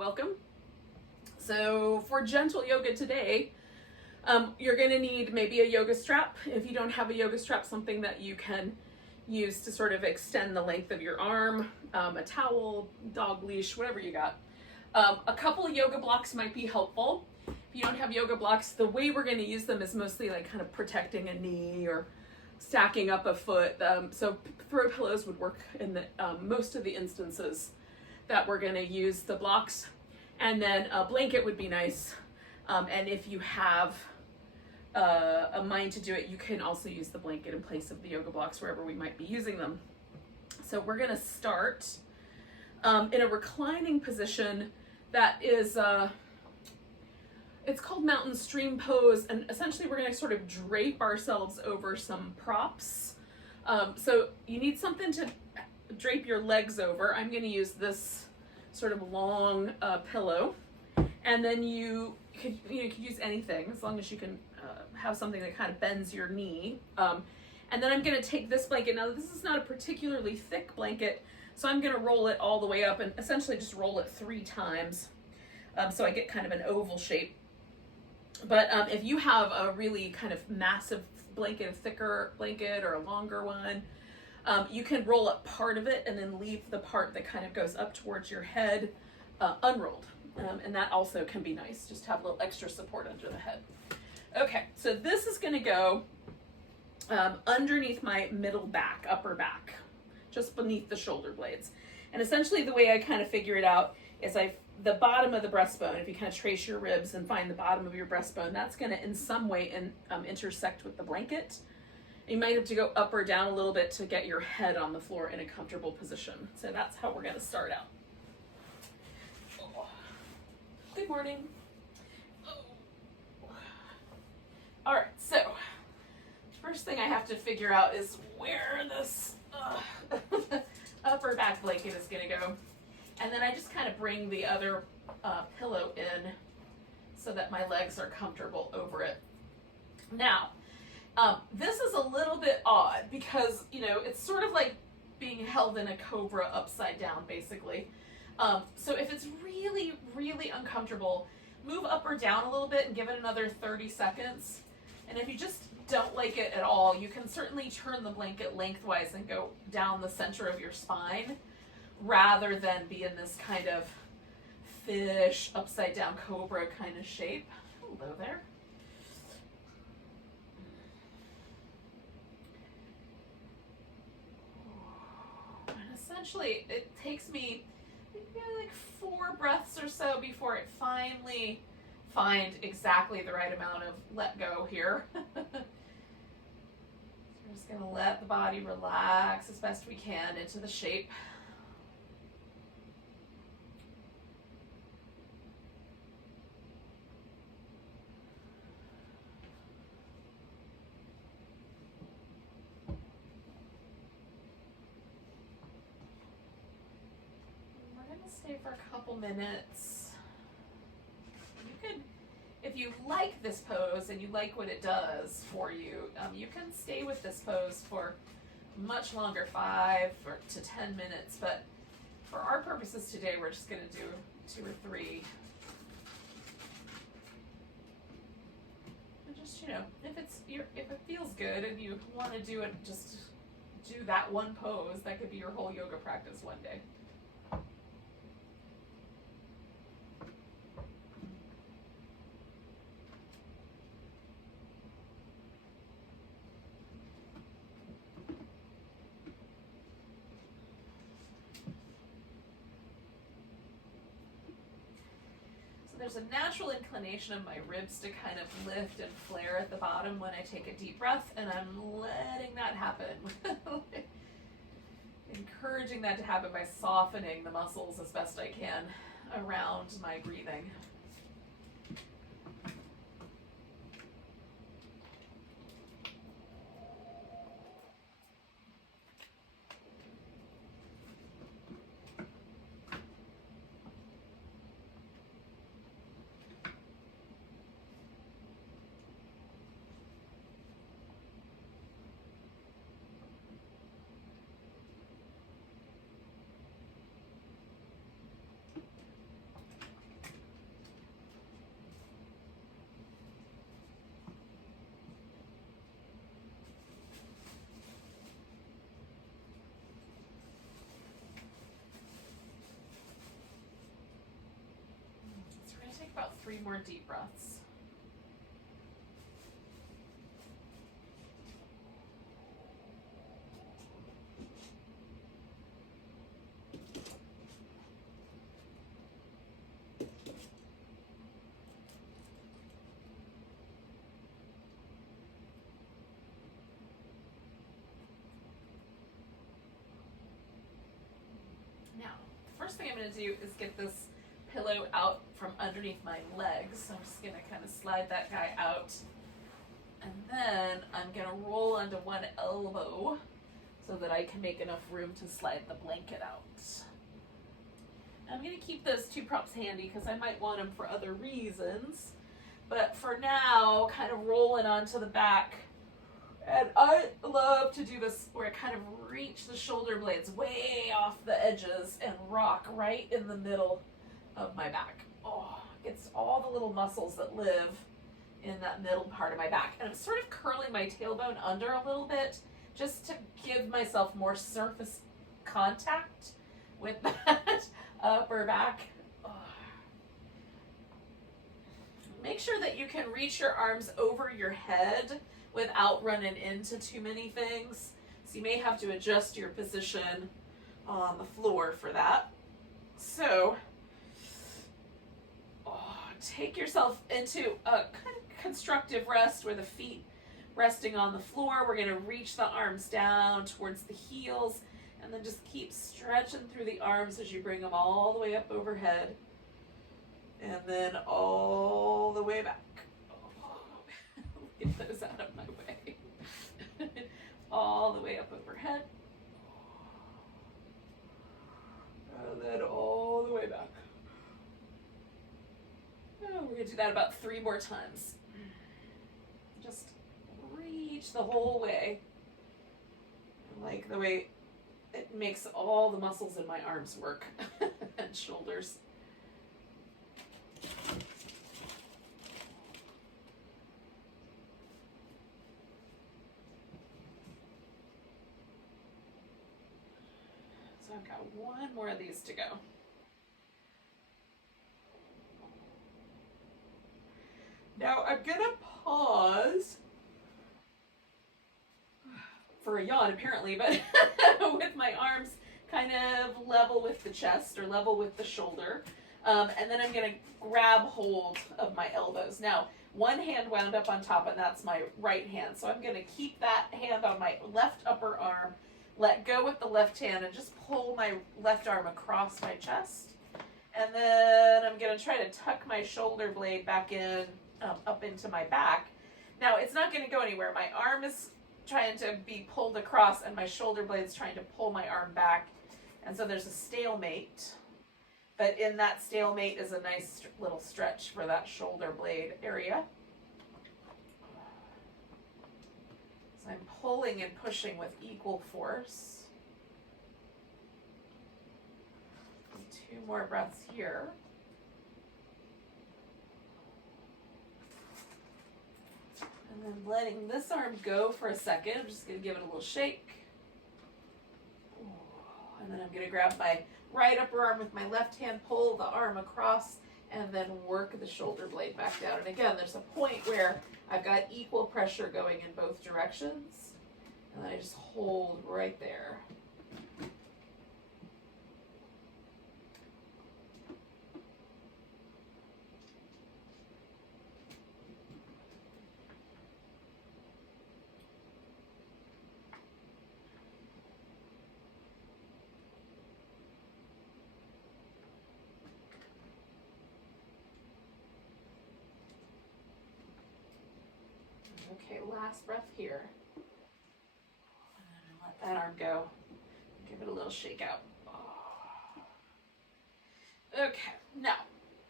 welcome. So for gentle yoga today, you're going to need maybe a yoga strap. If you don't have a yoga strap, something that you can use to sort of extend the length of your arm, a towel, dog leash, whatever you got. A couple of yoga blocks might be helpful. If you don't have yoga blocks, the way we're going to use them is mostly like kind of protecting a knee or stacking up a foot. So throw pillows would work in the most of the instances that we're going to use the blocks. And then a blanket would be nice. And if you have a mind to do it, you can also use the blanket in place of the yoga blocks wherever we might be using them. So we're going to start in a reclining position that is, it's called mountain stream pose. And essentially we're going to sort of drape ourselves over some props. So you need something to drape your legs over. I'm going to use this sort of long pillow, and then you could use anything as long as you can have something that kind of bends your knee. And then I'm going to take this blanket. Now this is not a particularly thick blanket, so I'm going to roll it all the way up and essentially just roll it 3 times, so I get kind of an oval shape. But if you have a really kind of massive blanket, a thicker blanket or a longer one, you can roll up part of it and then leave the part that kind of goes up towards your head unrolled. And that also can be nice, just have a little extra support under the head. Okay, so this is going to go underneath my middle back, upper back, just beneath the shoulder blades. And essentially the way I kind of figure it out is the bottom of the breastbone, if you kind of trace your ribs and find the bottom of your breastbone, that's going to in some way intersect with the blanket. You might have to go up or down a little bit to get your head on the floor in a comfortable position. So that's how we're going to start out. Oh. Good morning. Oh. All right, so first thing I have to figure out is where this upper back blanket is going to go. And then I just kind of bring the other pillow in so that my legs are comfortable over it. Now, this is a little bit odd because, it's sort of like being held in a cobra upside down, basically. So if it's really, really uncomfortable, move up or down a little bit and give it another 30 seconds. And if you just don't like it at all, you can certainly turn the blanket lengthwise and go down the center of your spine rather than be in this kind of fish, upside down cobra kind of shape. Hello there. Essentially, it takes me like 4 breaths or so before it finally find exactly the right amount of let go here. So we're just going to let the body relax as best we can into the shape. Stay for a couple minutes. You could, if you like this pose and you like what it does for you, you can stay with this pose for much longer, 5 to 10 minutes. But for our purposes today, we're just going to do 2 or 3. And just if it feels good and you want to do it, just do that one pose. That could be your whole yoga practice one day. There's a natural inclination of my ribs to kind of lift and flare at the bottom when I take a deep breath, and I'm letting that happen. Encouraging that to happen by softening the muscles as best I can around my breathing. 3 more deep breaths. Now, the first thing I'm going to do is get this pillow out from underneath my legs. So I'm just going to kind of slide that guy out. And then I'm going to roll onto one elbow so that I can make enough room to slide the blanket out. I'm going to keep those 2 props handy because I might want them for other reasons. But for now, kind of rolling onto the back. And I love to do this where I kind of reach the shoulder blades way off the edges and rock right in the middle of my back. Oh, it's all the little muscles that live in that middle part of my back. And I'm sort of curling my tailbone under a little bit just to give myself more surface contact with that upper back. Oh. Make sure that you can reach your arms over your head without running into too many things. So you may have to adjust your position on the floor for that. So take yourself into a kind of constructive rest where the feet resting on the floor. We're going to reach the arms down towards the heels and then just keep stretching through the arms as you bring them all the way up overhead and then all the way back. Get those out of my way. All the way up overhead. And then all the way back. Oh, we're going to do that about 3 more times. Just reach the whole way. I like the way it makes all the muscles in my arms work and shoulders. So I've got 1 more of these to go. Now I'm gonna pause for a yawn apparently, but with my arms kind of level with the chest or level with the shoulder. And then I'm gonna grab hold of my elbows. Now, one hand wound up on top and that's my right hand. So I'm gonna keep that hand on my left upper arm, let go with the left hand and just pull my left arm across my chest. And then I'm gonna try to tuck my shoulder blade back in, up into my back. Now it's not going to go anywhere. My arm is trying to be pulled across and my shoulder blade's trying to pull my arm back. And so there's a stalemate. But in that stalemate is a nice little stretch for that shoulder blade area. So I'm pulling and pushing with equal force. 2 more breaths here. And then letting this arm go for a second. I'm just going to give it a little shake. And then I'm going to grab my right upper arm with my left hand, pull the arm across, and then work the shoulder blade back down. And again, there's a point where I've got equal pressure going in both directions. And then I just hold right there. Okay, last breath here. And then let that arm go. Give it a little shake out. Okay, now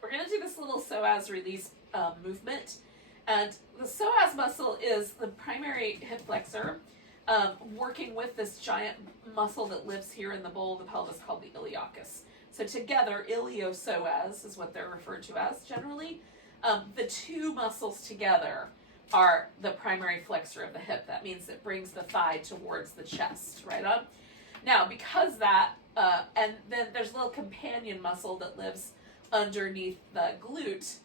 we're going to do this little psoas release movement. And the psoas muscle is the primary hip flexor working with this giant muscle that lives here in the bowl of the pelvis called the iliacus. So together, iliopsoas is what they're referred to as generally. The 2 muscles together are the primary flexor of the hip. That means it brings the thigh towards the chest, right on? Now, because that, and then there's a little companion muscle that lives underneath the glute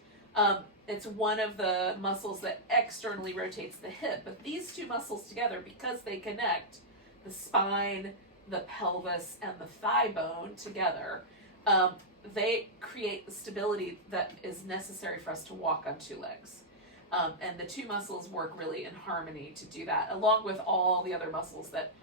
It's one of the muscles that externally rotates the hip. But these two muscles together, because they connect the spine, the pelvis, and the thigh bone together, they create the stability that is necessary for us to walk on two legs. And the two muscles work really in harmony to do that, along with all the other muscles that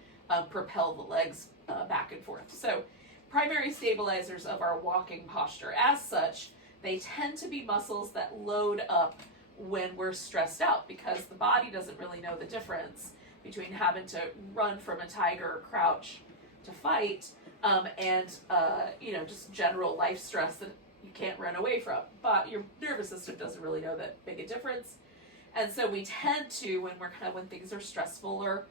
propel the legs back and forth. So primary stabilizers of our walking posture. As such, they tend to be muscles that load up when we're stressed out, because the body doesn't really know the difference between having to run from a tiger or crouch to fight and just general life stress that you can't run away from. But your nervous system doesn't really know that big a difference. And so we tend to, when things are stressful or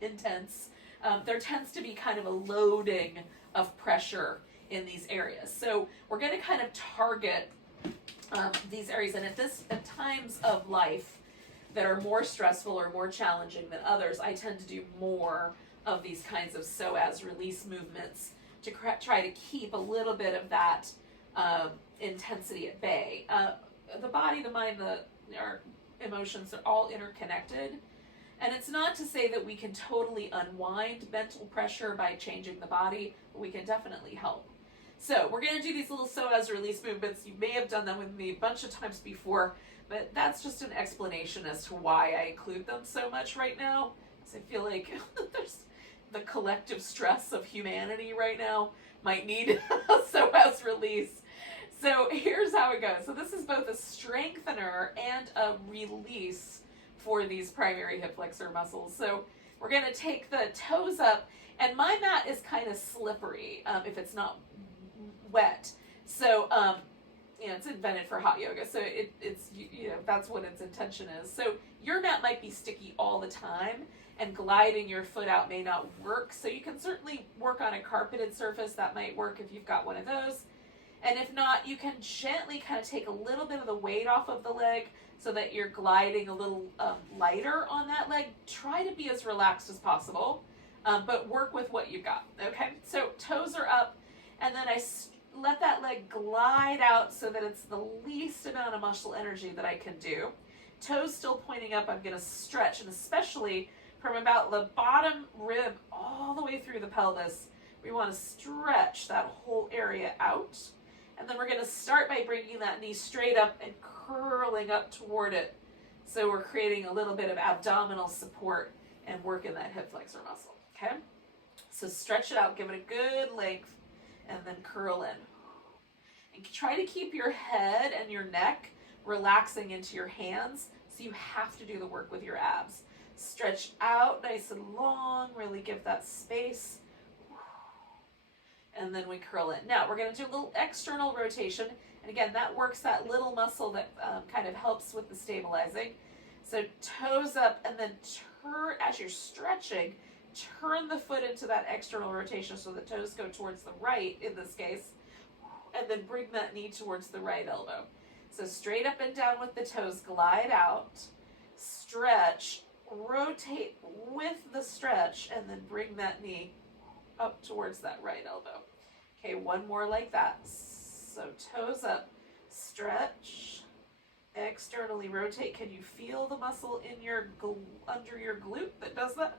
intense, there tends to be kind of a loading of pressure in these areas. So we're going to kind of target these areas. And at times of life that are more stressful or more challenging than others, I tend to do more of these kinds of psoas release movements to try to keep a little bit of that intensity at bay. The body, the mind, our emotions are all interconnected. And it's not to say that we can totally unwind mental pressure by changing the body, but we can definitely help. So we're going to do these little psoas release movements. You may have done them with me a bunch of times before, but that's just an explanation as to why I include them so much right now. Because I feel like there's the collective stress of humanity right now might need a psoas release. So here's how it goes. So this is both a strengthener and a release for these primary hip flexor muscles. So we're going to take the toes up, and my mat is kind of slippery if it's not wet. So it's invented for hot yoga, so it's that's what its intention is. So your mat might be sticky all the time, and gliding your foot out may not work. So you can certainly work on a carpeted surface. That might work if you've got one of those. And if not, you can gently kind of take a little bit of the weight off of the leg so that you're gliding a little lighter on that leg. Try to be as relaxed as possible, but work with what you've got, okay? So toes are up, and then I let that leg glide out so that it's the least amount of muscle energy that I can do. Toes still pointing up, I'm gonna stretch, and especially from about the bottom rib all the way through the pelvis, we wanna stretch that whole area out. And then we're going to start by bringing that knee straight up and curling up toward it. So we're creating a little bit of abdominal support and working that hip flexor muscle, okay? So stretch it out, give it a good length, and then curl in. And try to keep your head and your neck relaxing into your hands, so you have to do the work with your abs. Stretch out nice and long, really give that space. And then we curl in. Now we're going to do a little external rotation, and again that works that little muscle that kind of helps with the stabilizing. So toes up, and then turn as you're stretching, turn the foot into that external rotation so the toes go towards the right in this case, and then bring that knee towards the right elbow. So straight up and down with the toes, glide out, stretch, rotate with the stretch, and then bring that knee up towards that right elbow. Okay, one more like that. So toes up, stretch, externally rotate. Can you feel the muscle in your under your glute that does that?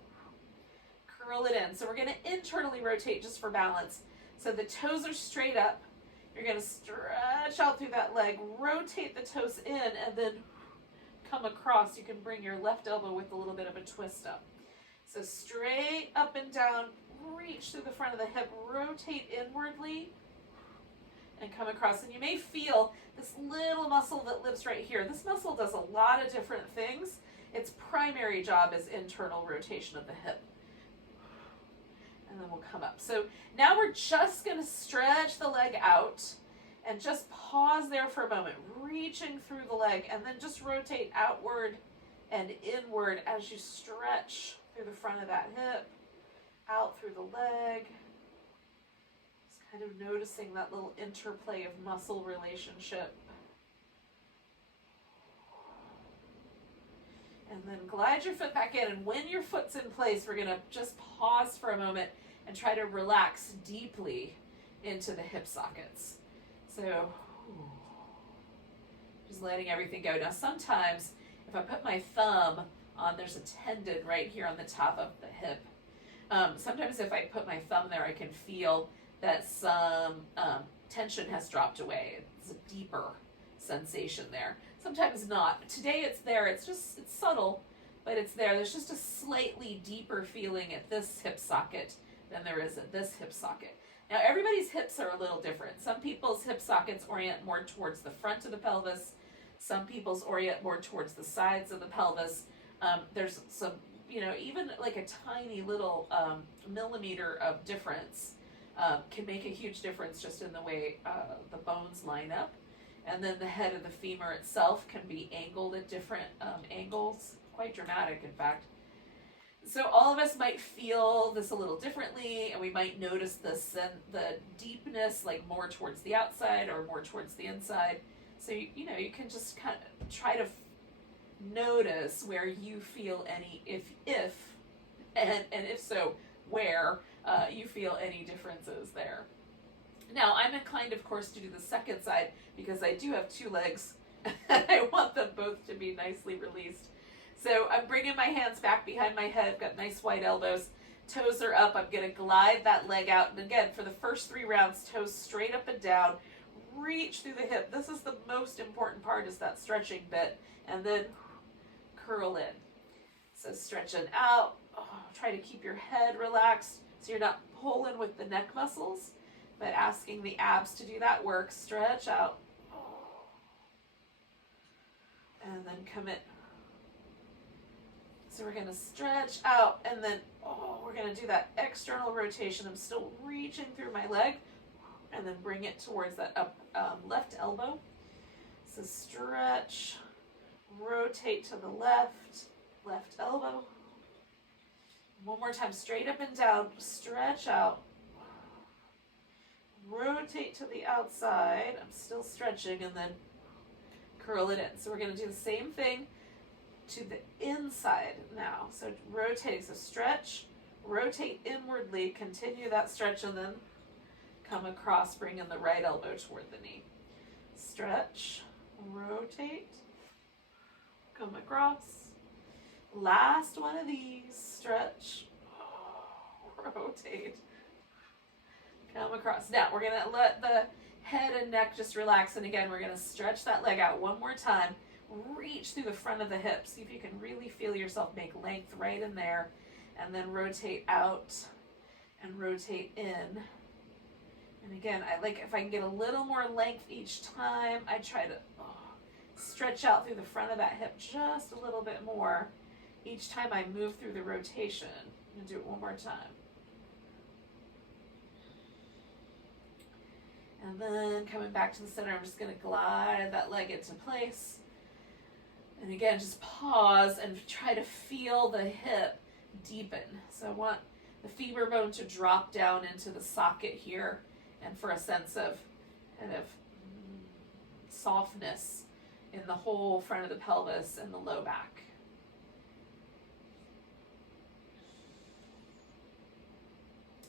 Curl it in. So we're going to internally rotate just for balance. So the toes are straight up. You're going to stretch out through that leg, rotate the toes in, and then come across. You can bring your left elbow with a little bit of a twist up. So straight up and down, reach through the front of the hip, rotate inwardly, and come across. And you may feel this little muscle that lives right here. This muscle does a lot of different things. Its primary job is internal rotation of the hip. And then we'll come up. So now we're just going to stretch the leg out and just pause there for a moment, reaching through the leg, and then just rotate outward and inward as you stretch through the front of that hip, out through the leg. Just kind of noticing that little interplay of muscle relationship. And then glide your foot back in, and when your foot's in place, we're going to just pause for a moment and try to relax deeply into the hip sockets. So Just letting everything go. Now sometimes if I put my thumb on, there's a tendon right here on the top of the hip. Sometimes if I put my thumb there, I can feel that some tension has dropped away. It's a deeper sensation there. Sometimes not. Today it's there. It's subtle, but it's there. There's just a slightly deeper feeling at this hip socket than there is at this hip socket. Now everybody's hips are a little different. Some people's hip sockets orient more towards the front of the pelvis. Some people's orient more towards the sides of the pelvis. There's some, even like a tiny little millimeter of difference can make a huge difference just in the way the bones line up. And then the head of the femur itself can be angled at different angles, quite dramatic in fact. So all of us might feel this a little differently, and we might notice this and the deepness like more towards the outside or more towards the inside. So you can just kind of try to notice where you feel any, if so, where you feel any differences there. Now, I'm inclined, of course, to do the second side because I do have two legs. I want them both to be nicely released. So I'm bringing my hands back behind my head. I've got nice wide elbows. Toes are up. I'm going to glide that leg out. And again, for the first 3 rounds, toes straight up and down. Reach through the hip. This is the most important part, is that stretching bit. And then curl in. So stretching out. Try to keep your head relaxed so you're not pulling with the neck muscles, but asking the abs to do that work. Stretch out. And then commit. So we're going to stretch out, and then we're going to do that external rotation. I'm still reaching through my leg, and then bring it towards that up left elbow. So stretch, rotate to the left elbow. One more time, straight up and down, stretch out. Rotate to the outside. I'm still stretching, and then curl it in. So we're going to do the same thing to the inside now. So rotate, so stretch, rotate inwardly, continue that stretch, and then come across, bringing the right elbow toward the knee. Stretch, rotate, come across. Last one of these, stretch, rotate, come across. Now we're going to let the head and neck just relax, and again, we're going to stretch that leg out one more time. Reach through the front of the hips. See if you can really feel yourself make length right in there, and then rotate out and rotate in. And again, I like if I can get a little more length each time, I try to stretch out through the front of that hip just a little bit more each time I move through the rotation. I'm going to do it one more time. And then coming back to the center, I'm just going to glide that leg into place. And again, just pause and try to feel the hip deepen. So I want the femur bone to drop down into the socket here, and for a sense of kind of softness in the whole front of the pelvis and the low back.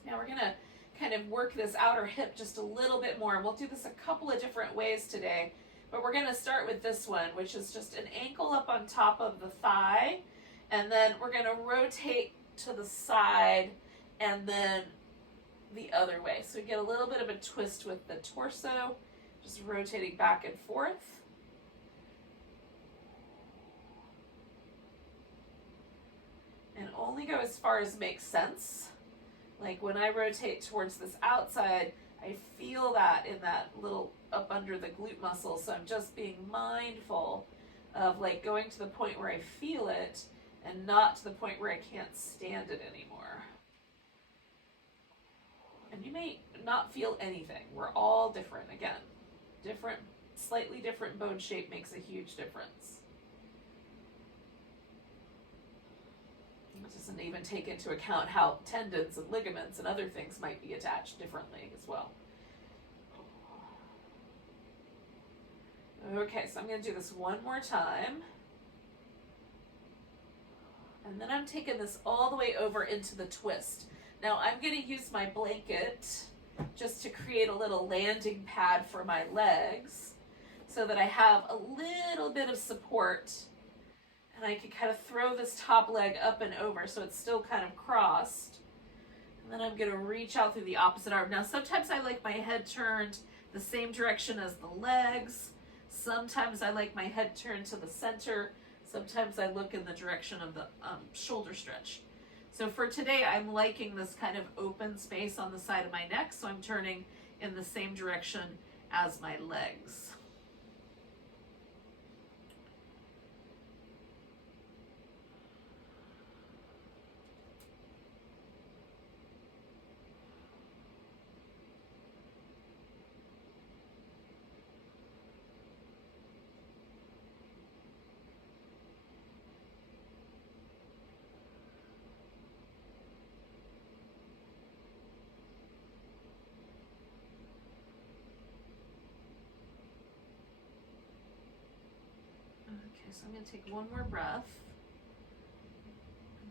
Now we're going to kind of work this outer hip just a little bit more. We'll do this a couple of different ways today. But we're going to start with this one, which is just an ankle up on top of the thigh. And then we're going to rotate to the side and then the other way. So we get a little bit of a twist with the torso, just rotating back and forth. And only go as far as makes sense. Like when I rotate towards this outside, I feel that in that little up under the glute muscle, so I'm just being mindful of like going to the point where I feel it and not to the point where I can't stand it anymore. And you may not feel anything. We're all different. Again, slightly different bone shape makes a huge difference. It doesn't even take into account how tendons and ligaments and other things might be attached differently as well. Okay, so I'm going to do this one more time. And then I'm taking this all the way over into the twist. Now I'm going to use my blanket just to create a little landing pad for my legs so that I have a little bit of support, and I can kind of throw this top leg up and over so it's still kind of crossed. And then I'm going to reach out through the opposite arm. Now, sometimes I like my head turned the same direction as the legs. Sometimes I like my head turned to the center. Sometimes I look in the direction of the shoulder stretch. So for today, I'm liking this kind of open space on the side of my neck, so I'm turning in the same direction as my legs. Okay, so I'm going to take one more breath.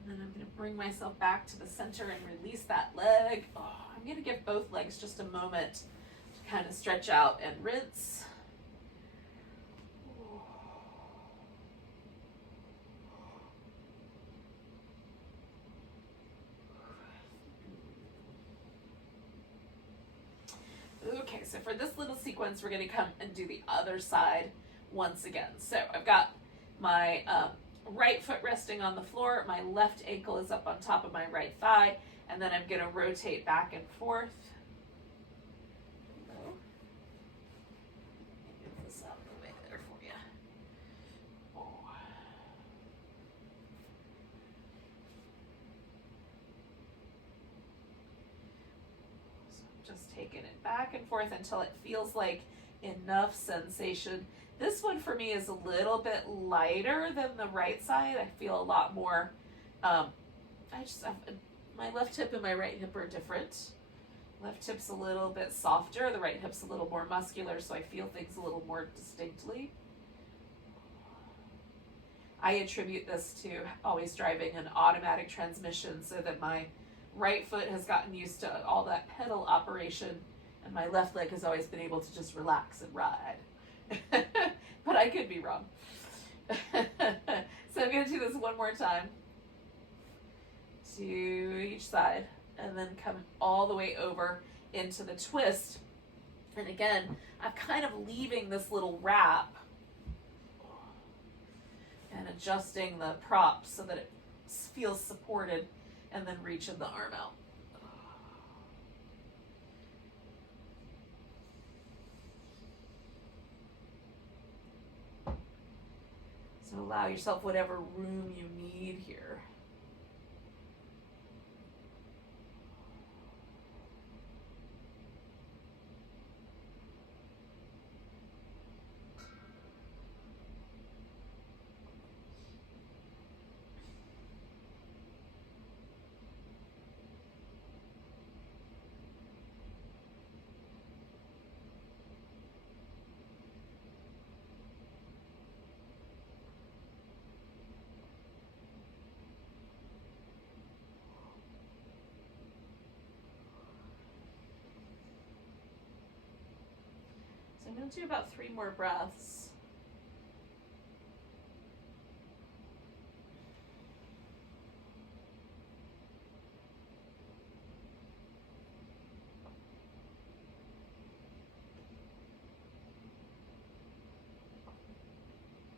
And then I'm going to bring myself back to the center and release that leg. Oh, I'm going to give both legs just a moment to kind of stretch out and rinse. Okay, so for this little sequence, we're going to come and do the other side once again. So I've got my right foot resting on the floor, my left ankle is up on top of my right thigh, and then I'm going to rotate back and forth. Get this out of the way there for you. Oh. So I'm just taking it back and forth until it feels like enough sensation. This one for me is a little bit lighter than the right side. I feel a lot more, my left hip and my right hip are different. Left hip's a little bit softer, the right hip's a little more muscular, so I feel things a little more distinctly. I attribute this to always driving an automatic transmission, so that my right foot has gotten used to all that pedal operation, and my left leg has always been able to just relax and ride. But I could be wrong. So I'm going to do this one more time to each side, and then come all the way over into the twist. And again, I'm kind of leaving this little wrap and adjusting the prop so that it feels supported, and then reaching the arm out. So allow yourself whatever room you need here. I'm going to do about 3 more breaths.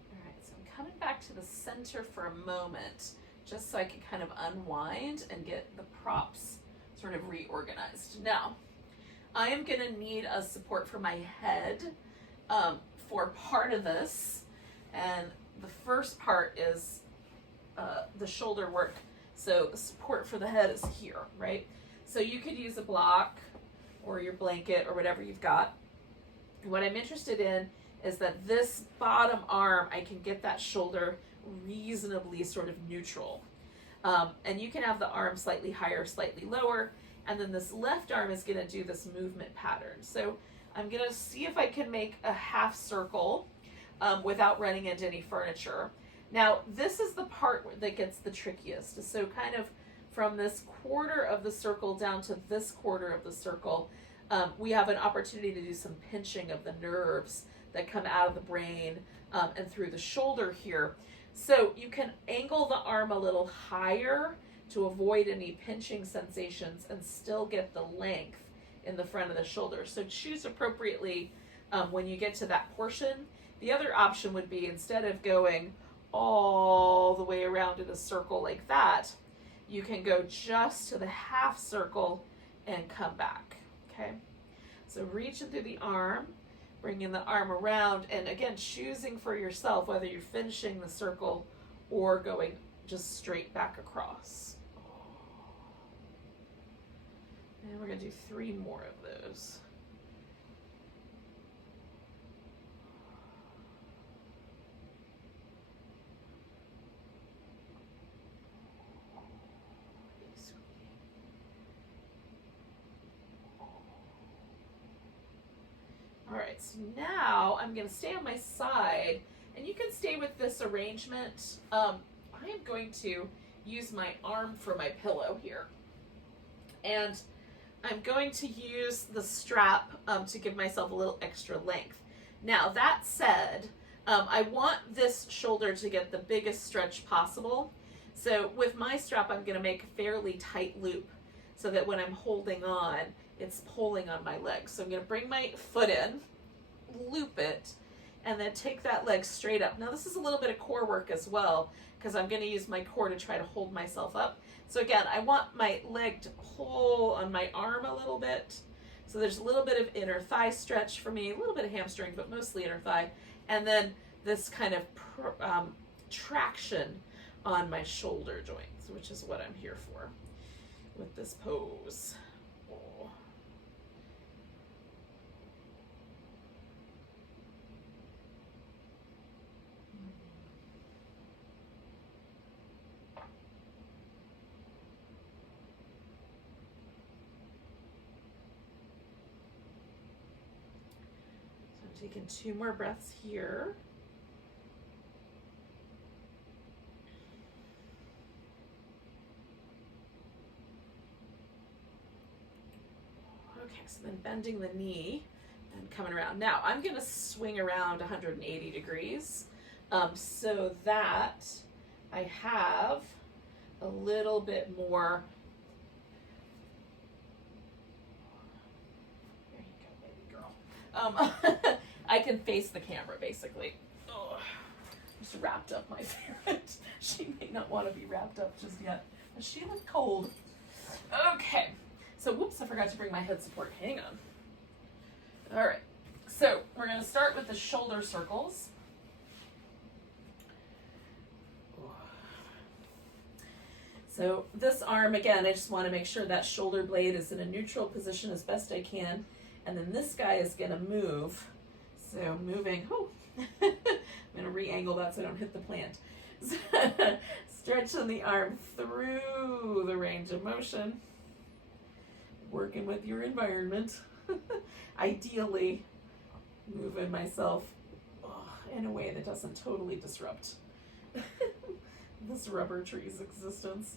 All right, so I'm coming back to the center for a moment, just so I can kind of unwind and get the props sort of reorganized. Now, I am going to need a support for my head for part of this, and the first part is the shoulder work. So the support for the head is here, right? So you could use a block or your blanket or whatever you've got. What I'm interested in is that this bottom arm, I can get that shoulder reasonably sort of neutral. And you can have the arm slightly higher, slightly lower. And then this left arm is going to do this movement pattern. So I'm going to see if I can make a half circle without running into any furniture. Now, this is the part that gets the trickiest. So kind of from this quarter of the circle down to this quarter of the circle, we have an opportunity to do some pinching of the nerves that come out of the brain and through the shoulder here. So you can angle the arm a little higher to avoid any pinching sensations and still get the length in the front of the shoulder. So choose appropriately when you get to that portion. The other option would be, instead of going all the way around in a circle like that, you can go just to the half circle and come back, okay? So reaching through the arm, bringing the arm around, and again, choosing for yourself whether you're finishing the circle or going just straight back across. And we're gonna do 3 more of those. All right, so now I'm gonna stay on my side, and you can stay with this arrangement. I am going to use my arm for my pillow here. And I'm going to use the strap to give myself a little extra length. Now, that said, I want this shoulder to get the biggest stretch possible. So with my strap, I'm gonna make a fairly tight loop so that when I'm holding on, it's pulling on my leg. So I'm gonna bring my foot in, loop it, and then take that leg straight up. Now this is a little bit of core work as well, because I'm gonna use my core to try to hold myself up. So again, I want my leg to pull on my arm a little bit. So there's a little bit of inner thigh stretch for me, a little bit of hamstring, but mostly inner thigh. And then this kind of traction on my shoulder joints, which is what I'm here for with this pose. Oh. So I'm taking 2 more breaths here. Okay, so then bending the knee and coming around. Now I'm going to swing around 180 degrees so that I have a little bit more. There you go, baby girl. I can face the camera basically. Oh, just wrapped up my parrot. She may not want to be wrapped up just yet. She looked cold. Okay. So, whoops, I forgot to bring my head support. Hang on. All right. So, we're going to start with the shoulder circles. So, this arm, again, I just want to make sure that shoulder blade is in a neutral position as best I can. And then this guy is going to move. So, moving. Oh, I'm going to re-angle that so I don't hit the plant. Stretching the arm through the range of motion. Working with your environment. Ideally, moving myself in a way that doesn't totally disrupt this rubber tree's existence.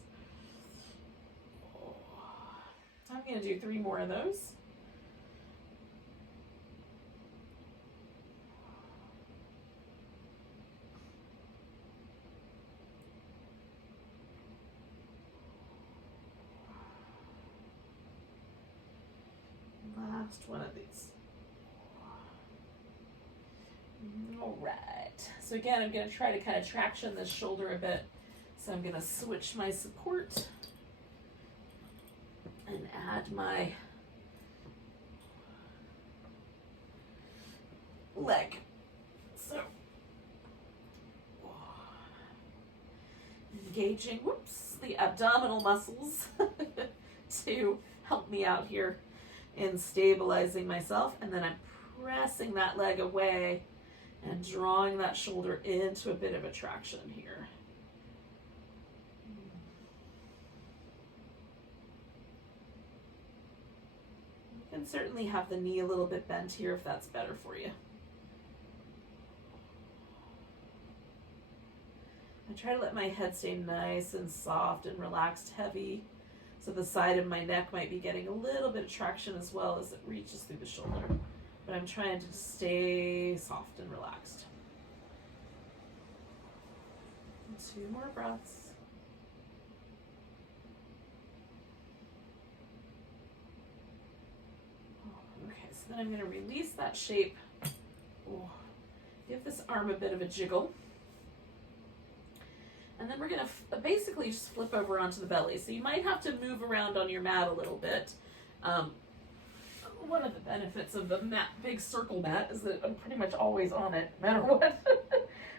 I'm going to do 3 more of those. Last one of these. All right. So again, I'm going to try to kind of traction this shoulder a bit. So I'm going to switch my support and add my leg. So engaging, the abdominal muscles to help me out here in stabilizing myself, and then I'm pressing that leg away and drawing that shoulder into a bit of a traction here. You can certainly have the knee a little bit bent here if that's better for you. I try to let my head stay nice and soft and relaxed, heavy, So the side of my neck might be getting a little bit of traction as well as it reaches through the shoulder. But I'm trying to stay soft and relaxed. 2 more breaths. Okay, so then I'm going to release that shape. Oh, give this arm a bit of a jiggle. And then we're going to basically just flip over onto the belly. So you might have to move around on your mat a little bit. One of the benefits of the mat, big circle mat, is that I'm pretty much always on it, no matter what.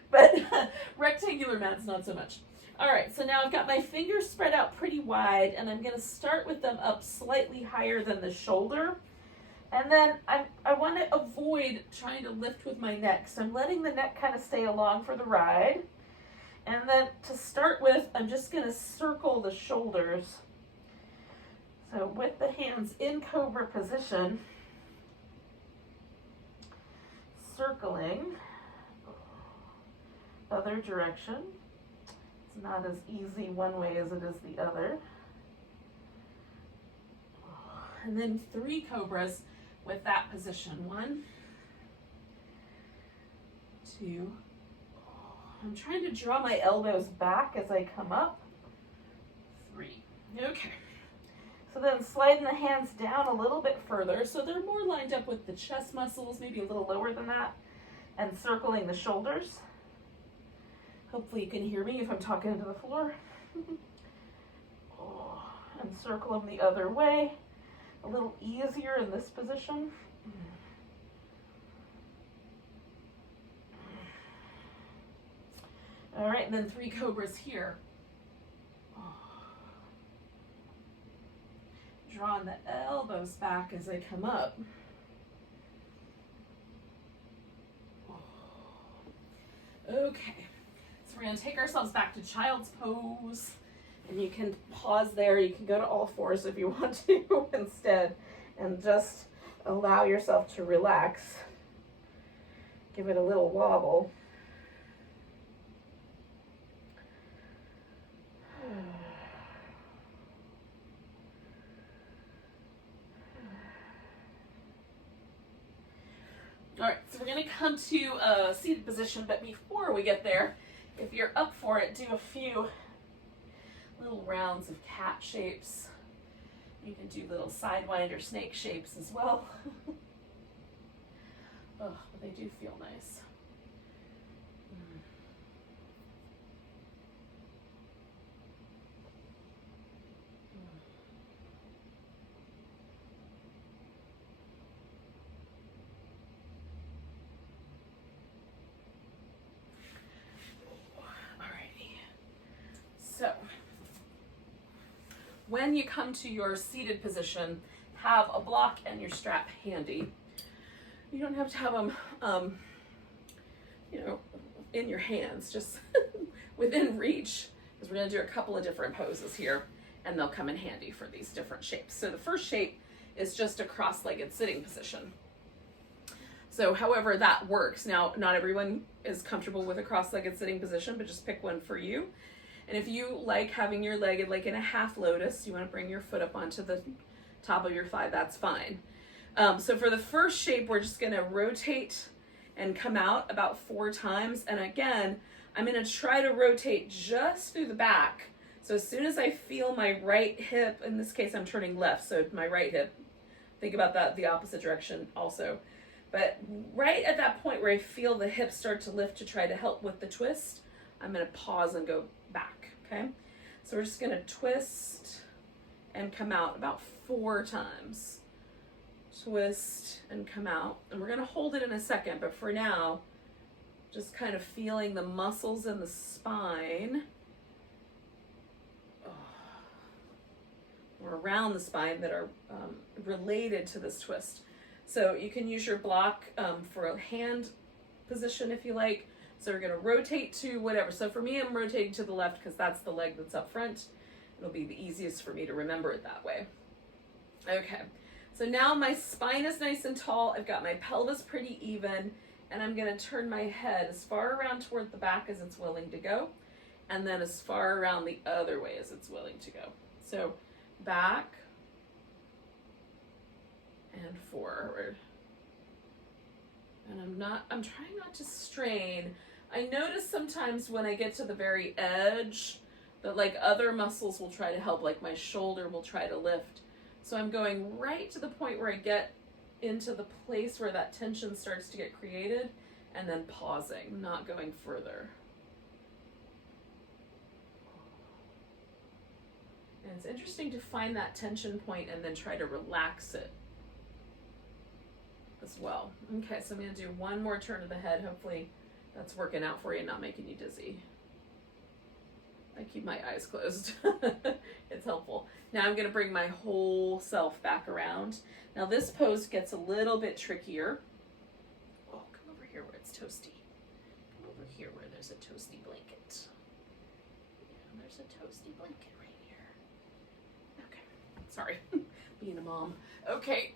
But rectangular mats, not so much. All right, so now I've got my fingers spread out pretty wide, and I'm going to start with them up slightly higher than the shoulder. And then I want to avoid trying to lift with my neck. So I'm letting the neck kind of stay along for the ride. And then to start with, I'm just going to circle the shoulders. So with the hands in cobra position, circling other direction. It's not as easy one way as it is the other. And then 3 cobras with that position. 1, 2. I'm trying to draw my elbows back as I come up. 3. Okay. So then sliding the hands down a little bit further so they're more lined up with the chest muscles, maybe a little lower than that, and circling the shoulders. Hopefully you can hear me if I'm talking into the floor. And circle them the other way. A little easier in this position. All right, and then 3 cobras here. Drawing the elbows back as I come up. Okay, so we're going to take ourselves back to child's pose. And you can pause there. You can go to all fours if you want to instead. And just allow yourself to relax. Give it a little wobble. All right, so we're going to come to a seated position, but before we get there, if you're up for it, do a few little rounds of cat shapes. You can do little sidewinder snake shapes as well. Oh, but they do feel nice. So, when you come to your seated position, have a block and your strap handy. You don't have to have them, in your hands, just within reach, because we're going to do a couple of different poses here, and they'll come in handy for these different shapes. So the first shape is just a cross-legged sitting position. So however that works. Now, not everyone is comfortable with a cross-legged sitting position, but just pick one for you. And if you like having your leg like in a half lotus, you want to bring your foot up onto the top of your thigh, that's fine. So for the first shape, we're just going to rotate and come out about 4 times. And again, I'm going to try to rotate just through the back. So as soon as I feel my right hip, in this case I'm turning left, so my right hip, think about that the opposite direction also. But right at that point where I feel the hips start to lift to try to help with the twist, I'm going to pause and go back, okay? So we're just going to twist and come out about 4 times. Twist and come out. And we're going to hold it in a second, but for now, just kind of feeling the muscles in the spine or around the spine that are related to this twist. So you can use your block for a hand position if you like. So we're going to rotate to whatever. So for me, I'm rotating to the left because that's the leg that's up front. It'll be the easiest for me to remember it that way. Okay, so now my spine is nice and tall. I've got my pelvis pretty even, and I'm going to turn my head as far around toward the back as it's willing to go, and then as far around the other way as it's willing to go. So back, and forward. And I'm trying not to strain. I notice sometimes when I get to the very edge that like other muscles will try to help, like my shoulder will try to lift. So I'm going right to the point where I get into the place where that tension starts to get created, and then pausing, not going further. And it's interesting to find that tension point and then try to relax it as well. Okay, so I'm going to do one more turn of the head. Hopefully that's working out for you and not making you dizzy. I keep my eyes closed. It's helpful. Now I'm going to bring my whole self back around. Now this pose gets a little bit trickier. Oh, come over here where it's toasty. Come over here where there's a toasty blanket. Yeah, there's a toasty blanket right here. Okay, sorry, being a mom. Okay,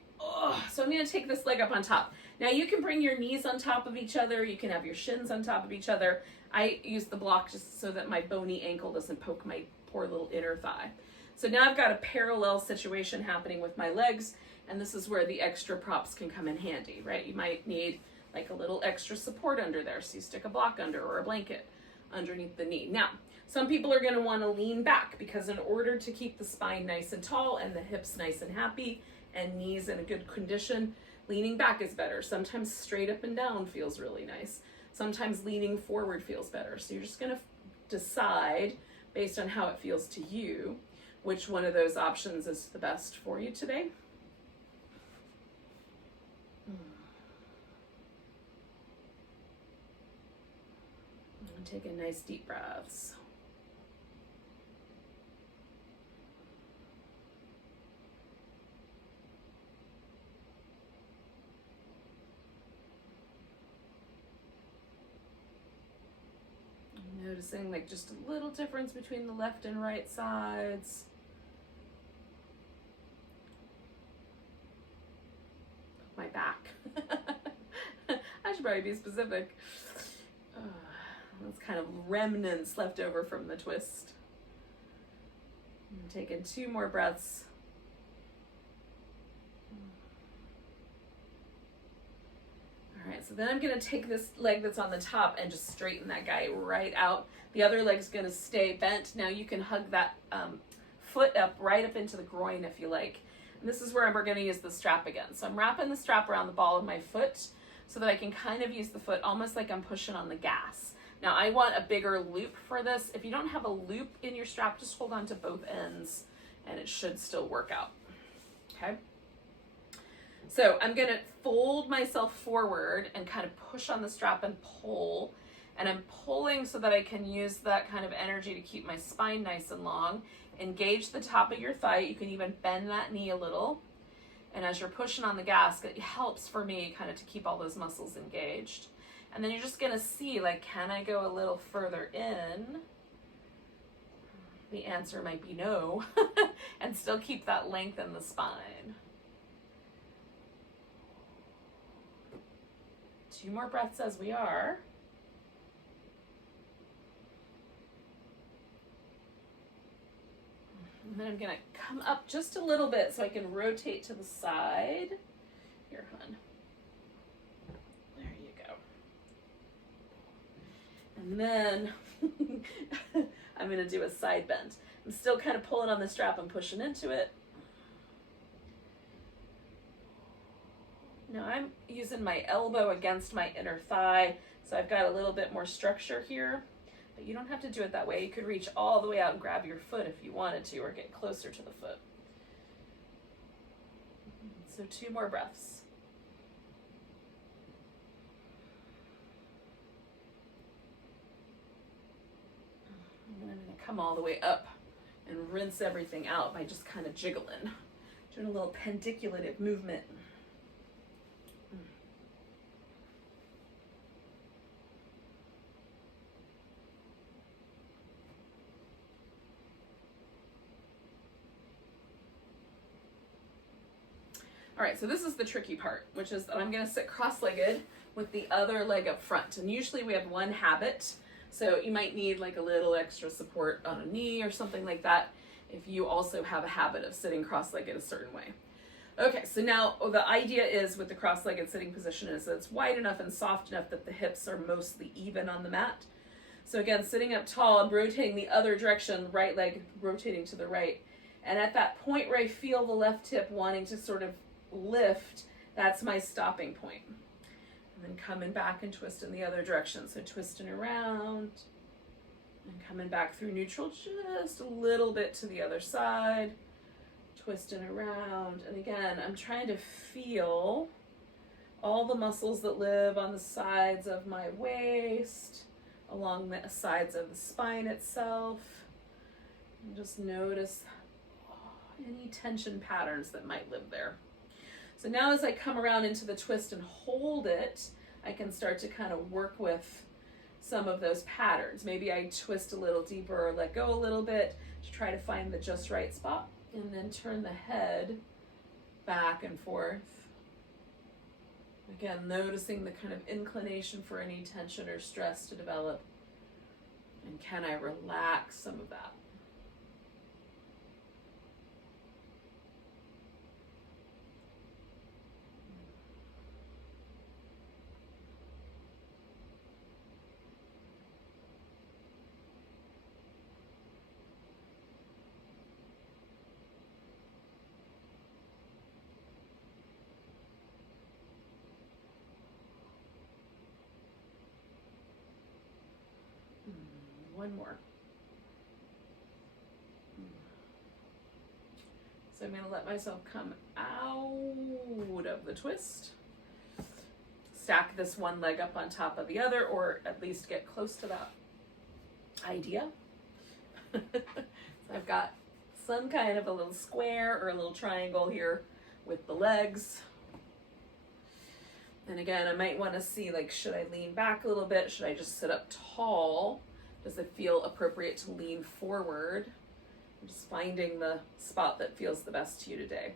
so I'm going to take this leg up on top. Now you can bring your knees on top of each other. You can have your shins on top of each other. I use the block just so that my bony ankle doesn't poke my poor little inner thigh. So now I've got a parallel situation happening with my legs, and this is where the extra props can come in handy, right? You might need like a little extra support under there, so you stick a block under or a blanket underneath the knee. Now, some people are going to want to lean back because in order to keep the spine nice and tall and the hips nice and happy and knees in a good condition, leaning back is better. Sometimes straight up and down feels really nice. Sometimes leaning forward feels better. So you're just going to decide based on how it feels to you which one of those options is the best for you today. And take a nice deep breaths. Noticing like just a little difference between the left and right sides. My back. I should probably be specific. That's kind of remnants left over from the twist. I'm taking 2 more breaths. All right, so then I'm going to take this leg that's on the top and just straighten that guy right out. The other leg's going to stay bent. Now you can hug that foot up right up into the groin if you like. And this is where we're going to use the strap again. So I'm wrapping the strap around the ball of my foot so that I can kind of use the foot almost like I'm pushing on the gas. Now I want a bigger loop for this. If you don't have a loop in your strap, just hold on to both ends and it should still work out. Okay. So I'm going to fold myself forward and kind of push on the strap and pull. And I'm pulling so that I can use that kind of energy to keep my spine nice and long. Engage the top of your thigh. You can even bend that knee a little. And as you're pushing on the gas, it helps for me kind of to keep all those muscles engaged. And then you're just going to see, like, can I go a little further in? The answer might be no. And still keep that length in the spine. 2 more breaths as we are. And then I'm going to come up just a little bit so I can rotate to the side. Here, hon. There you go. And then I'm going to do a side bend. I'm still kind of pulling on the strap and pushing into it. Now I'm using my elbow against my inner thigh, so I've got a little bit more structure here, but you don't have to do it that way. You could reach all the way out and grab your foot if you wanted to, or get closer to the foot. So 2 more breaths. And then I'm going to come all the way up and rinse everything out by just kind of jiggling, doing a little pendiculative movement. All right, so this is the tricky part, which is that I'm going to sit cross-legged with the other leg up front. And usually we have one habit, so you might need like a little extra support on a knee or something like that. if you also have a habit of sitting cross-legged a certain way. Okay, so now the idea is with the cross-legged sitting position is that it's wide enough and soft enough that the hips are mostly even on the mat. So again, sitting up tall, I'm rotating the other direction, right leg rotating to the right. And at that point where I feel the left hip wanting to sort of lift, that's my stopping point. And then coming back and twisting the other direction. So twisting around and coming back through neutral just a little bit to the other side, twisting around. And again, I'm trying to feel all the muscles that live on the sides of my waist, along the sides of the spine itself. And just notice any tension patterns that might live there. So now as I come around into the twist and hold it, I can start to kind of work with some of those patterns. Maybe I twist a little deeper or let go a little bit to try to find the just right spot, and then turn the head back and forth. Again, noticing the kind of inclination for any tension or stress to develop. And can I relax some of that? One more. So I'm going to let myself come out of the twist. Stack this one leg up on top of the other, or at least get close to that idea. So I've got some kind of a little square or a little triangle here with the legs. And again, I might want to see, like, should I lean back a little bit? Should I just sit up tall? Does it feel appropriate to lean forward? I'm just finding the spot that feels the best to you today.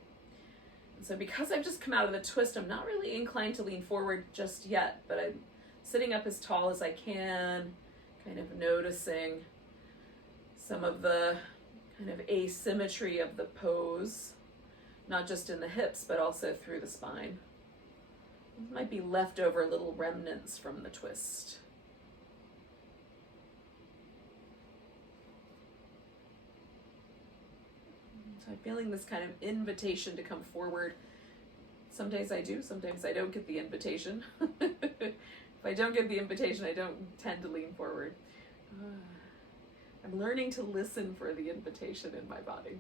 And so because I've just come out of the twist, I'm not really inclined to lean forward just yet, but I'm sitting up as tall as I can, kind of noticing some of the kind of asymmetry of the pose, not just in the hips, but also through the spine. These might be leftover little remnants from the twist. So I'm feeling this kind of invitation to come forward. Some days I do, sometimes I don't get the invitation. If I don't get the invitation, I don't tend to lean forward. I'm learning to listen for the invitation in my body.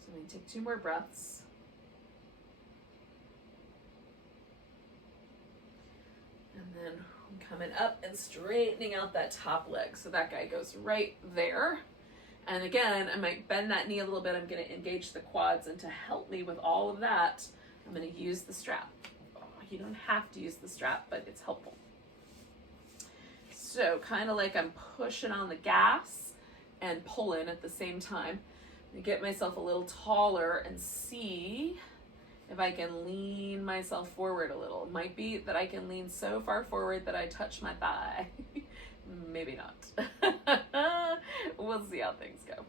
So I'm going to take 2 more breaths. And then I'm coming up and straightening out that top leg. So that guy goes right there. And again, I might bend that knee a little bit. I'm going to engage the quads. And to help me with all of that, I'm going to use the strap. You don't have to use the strap, but it's helpful. So kind of like I'm pushing on the gas and pulling at the same time. I get myself a little taller and see if I can lean myself forward a little. It might be that I can lean so far forward that I touch my thigh. Maybe not. We'll see how things go.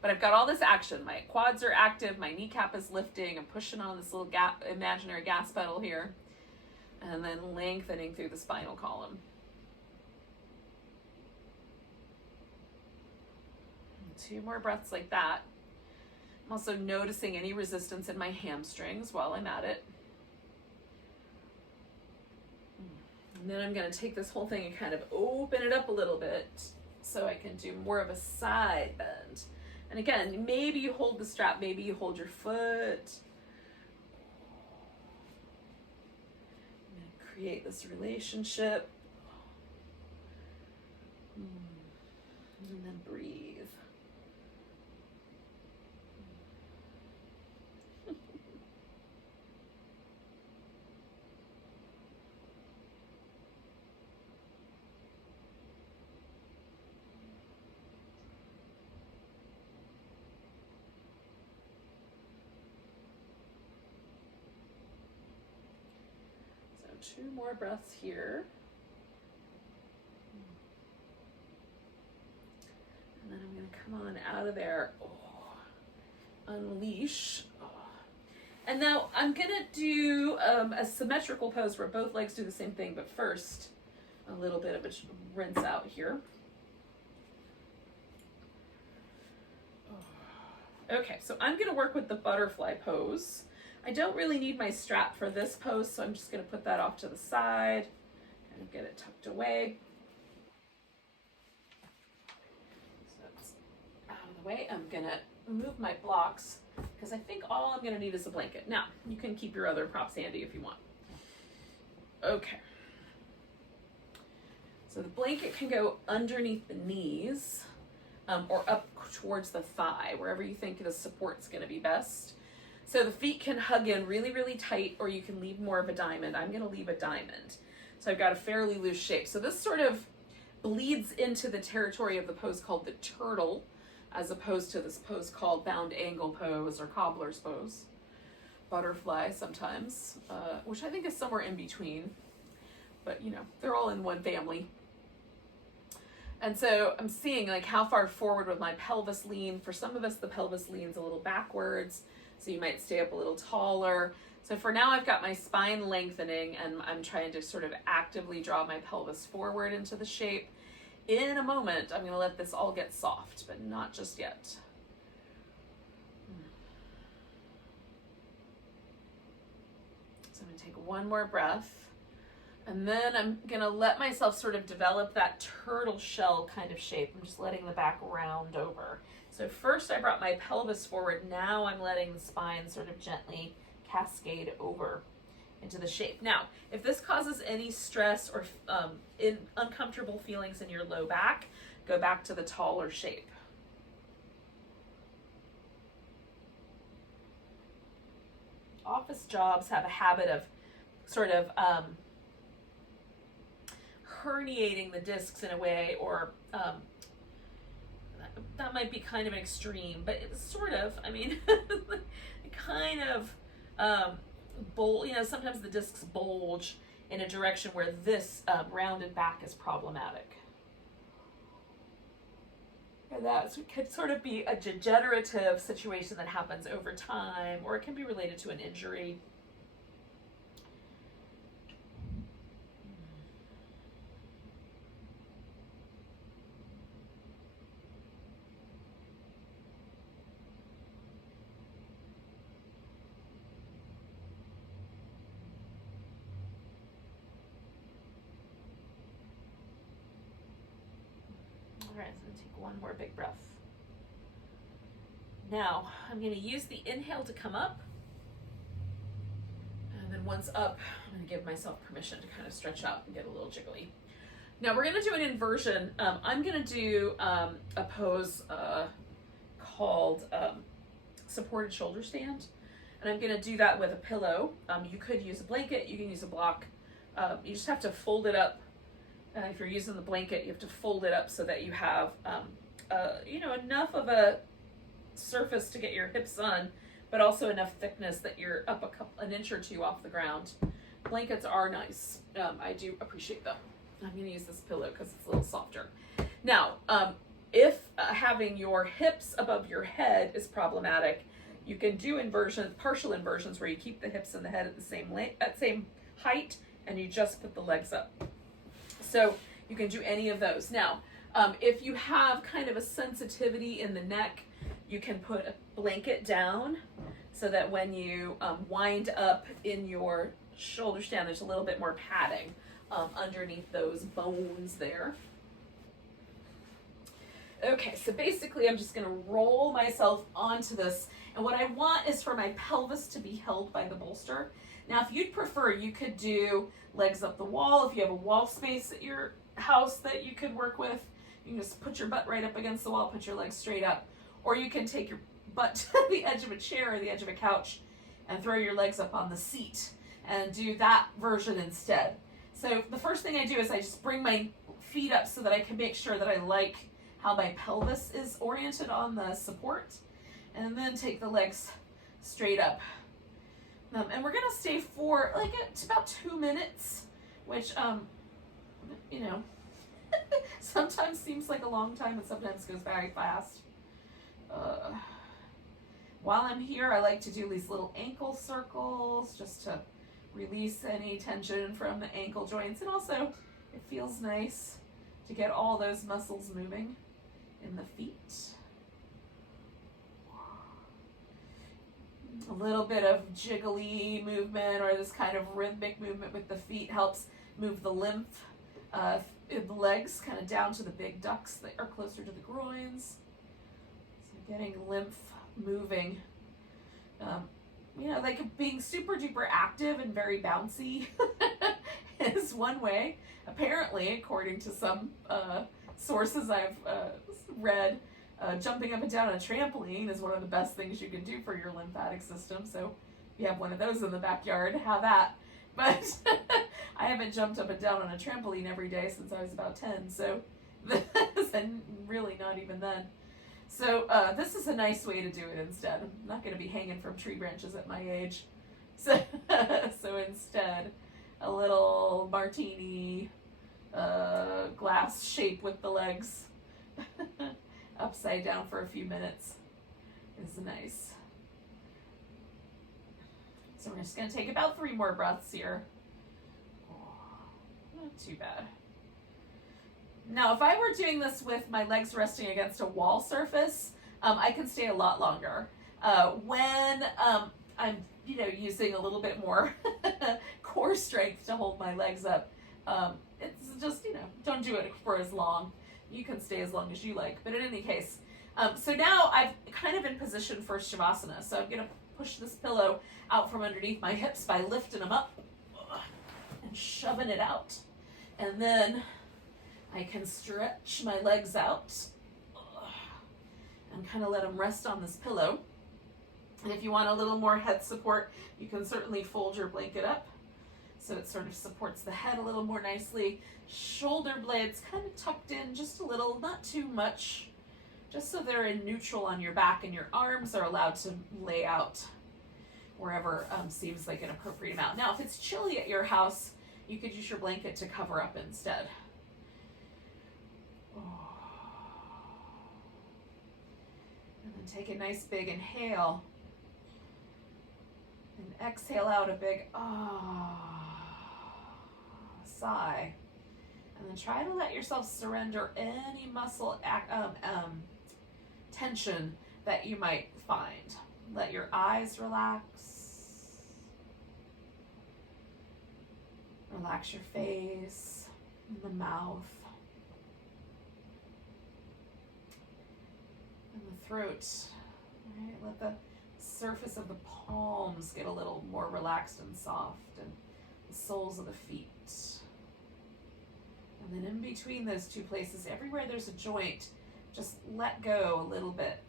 But I've got all this action. My quads are active. My kneecap is lifting. I'm pushing on this little imaginary gas pedal here. And then lengthening through the spinal column. 2 more breaths like that. I'm also noticing any resistance in my hamstrings while I'm at it. And then I'm going to take this whole thing and kind of open it up a little bit so I can do more of a side bend. And again, maybe you hold the strap, maybe you hold your foot. Create this relationship. And then breathe. So 2 more breaths here. out of there. Oh. Unleash. Oh. And now I'm gonna do a symmetrical pose where both legs do the same thing, but first a little bit of a rinse out here. Okay, so I'm gonna work with the butterfly pose. I don't really need my strap for this pose, so I'm just gonna put that off to the side and get it tucked away. So that's out of the way. I'm gonna move my blocks because I think all I'm gonna need is a blanket. Now, you can keep your other props handy if you want. Okay. So the blanket can go underneath the knees or up towards the thigh, wherever you think the support's gonna be best. So the feet can hug in really, really tight, or you can leave more of a diamond. I'm gonna leave a diamond. So I've got a fairly loose shape. So this sort of bleeds into the territory of the pose called the turtle, as opposed to this pose called bound angle pose or cobbler's pose. Butterfly sometimes, which I think is somewhere in between. But you know, they're all in one family. And so I'm seeing like how far forward would my pelvis lean. For some of us, the pelvis leans a little backwards, so you might stay up a little taller. So for now, I've got my spine lengthening and I'm trying to sort of actively draw my pelvis forward into the shape. In a moment, I'm gonna let this all get soft, but not just yet. So I'm gonna take one more breath. And then I'm gonna let myself sort of develop that turtle shell kind of shape. I'm just letting the back round over. So first I brought my pelvis forward. Now I'm letting the spine sort of gently cascade over into the shape. Now, if this causes any stress or uncomfortable feelings in your low back, go back to the taller shape. Office jobs have a habit of sort of herniating the discs in a way, or that might be kind of an extreme, but it's sort of, I mean, kind of, you know, sometimes the discs bulge in a direction where this rounded back is problematic. And that could sort of be a degenerative situation that happens over time, or it can be related to an injury. All right, so I'm gonna take one more big breath. Now, I'm gonna use the inhale to come up. And then once up, I'm gonna give myself permission to kind of stretch out and get a little jiggly. Now we're gonna do an inversion. I'm gonna do a pose called supported shoulder stand. And I'm gonna do that with a pillow. You could use a blanket, you can use a block. You just have to fold it up. If you're using the blanket, you have to fold it up so that you have, you know, enough of a surface to get your hips on, but also enough thickness that you're up an inch or two off the ground. Blankets are nice. I do appreciate them. I'm going to use this pillow because it's a little softer. Now, if having your hips above your head is problematic, you can do partial inversions where you keep the hips and the head at the same height, and you just put the legs up. So you can do any of those. Now, if you have kind of a sensitivity in the neck, you can put a blanket down so that when you wind up in your shoulder stand, there's a little bit more padding underneath those bones there. Okay, so basically I'm just gonna roll myself onto this, and what I want is for my pelvis to be held by the bolster. Now, if you'd prefer, you could do legs up the wall. If you have a wall space at your house that you could work with, you can just put your butt right up against the wall, put your legs straight up. Or you can take your butt to the edge of a chair or the edge of a couch and throw your legs up on the seat and do that version instead. So the first thing I do is I just bring my feet up so that I can make sure that I like how my pelvis is oriented on the support, and then take the legs straight up. And we're gonna stay for like it's about 2 minutes, which you know, sometimes seems like a long time and sometimes goes very fast. Uh, while I'm here, I like to do these little ankle circles just to release any tension from the ankle joints. And also, it feels nice to get all those muscles moving in the feet. A little bit of jiggly movement or this kind of rhythmic movement with the feet helps move the lymph in the legs kind of down to the big ducts that are closer to the groins. So getting lymph moving. You know, like being super duper active and very bouncy is one way. Apparently, according to some sources I've read, jumping up and down on a trampoline is one of the best things you can do for your lymphatic system. So if you have one of those in the backyard, have that. But I haven't jumped up and down on a trampoline every day since I was about 10. So and really not even then. So this is a nice way to do it instead. I'm not going to be hanging from tree branches at my age. So, so instead, a little martini glass shape with the legs upside down for a few minutes is nice. So we're just going to take about 3 more breaths here. Oh, not too bad. Now, if I were doing this with my legs resting against a wall surface, I can stay a lot longer. When I'm, using a little bit more core strength to hold my legs up, it's just, don't do it for as long. You can stay as long as you like. But in any case, so now I've kind of in position for Shavasana. So I'm going to push this pillow out from underneath my hips by lifting them up and shoving it out. And then I can stretch my legs out and kind of let them rest on this pillow. And if you want a little more head support, you can certainly fold your blanket up so it sort of supports the head a little more nicely. Shoulder blades kind of tucked in just a little, not too much, just so they're in neutral on your back, and your arms are allowed to lay out wherever seems like an appropriate amount. Now, if it's chilly at your house, you could use your blanket to cover up instead. And then take a nice big inhale and exhale out a big sigh. And then try to let yourself surrender any muscle tension that you might find. Let your eyes relax. Relax your face, the mouth, and the throat. All right, let the surface of the palms get a little more relaxed and soft, and the soles of the feet. And then in between those two places, everywhere there's a joint, just let go a little bit.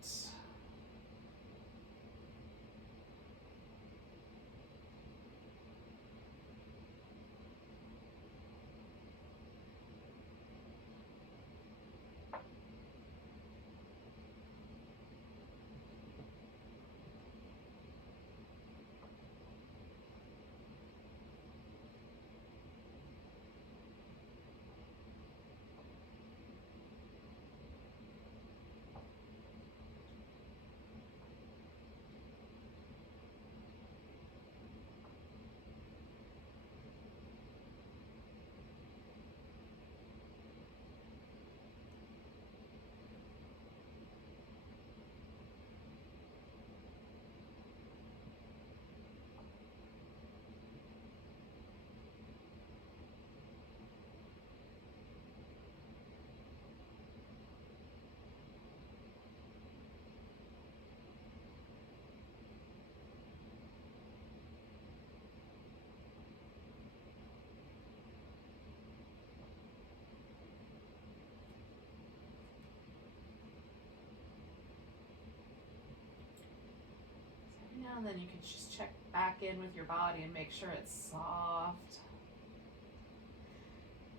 And then you can just check back in with your body and make sure it's soft.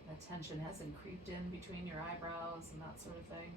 The tension hasn't creeped in between your eyebrows and that sort of thing.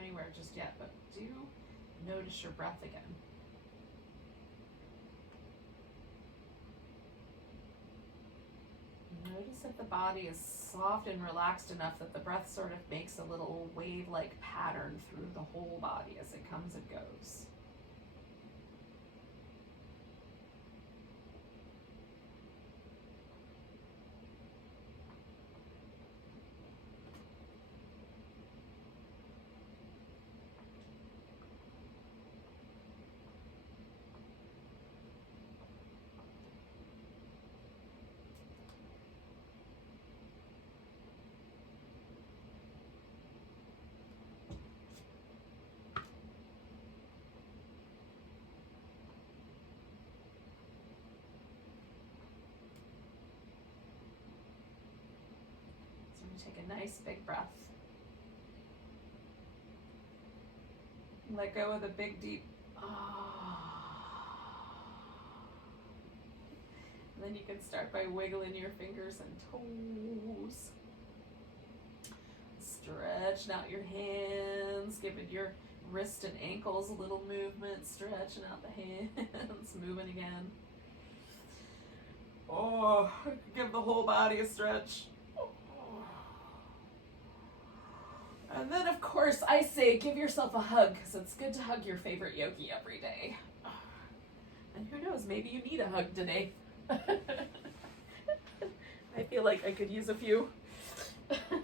anywhere just yet, but do notice your breath again. Notice if the body is soft and relaxed enough that the breath sort of makes a little wave-like pattern through the whole body as it comes and goes. Take a nice big breath. Let go of the big deep and then you can start by wiggling your fingers and toes. Stretching out your hands, giving your wrist and ankles a little movement, stretching out the hands, moving again. Oh, give the whole body a stretch. And then, of course, I say give yourself a hug, because it's good to hug your favorite yogi every day. And who knows, maybe you need a hug today. I feel like I could use a few.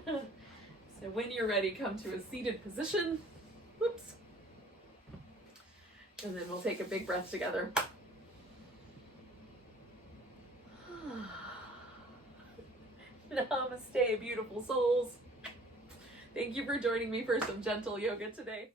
So when you're ready, come to a seated position. Whoops. And then we'll take a big breath together. Namaste, beautiful souls. Thank you for joining me for some gentle yoga today.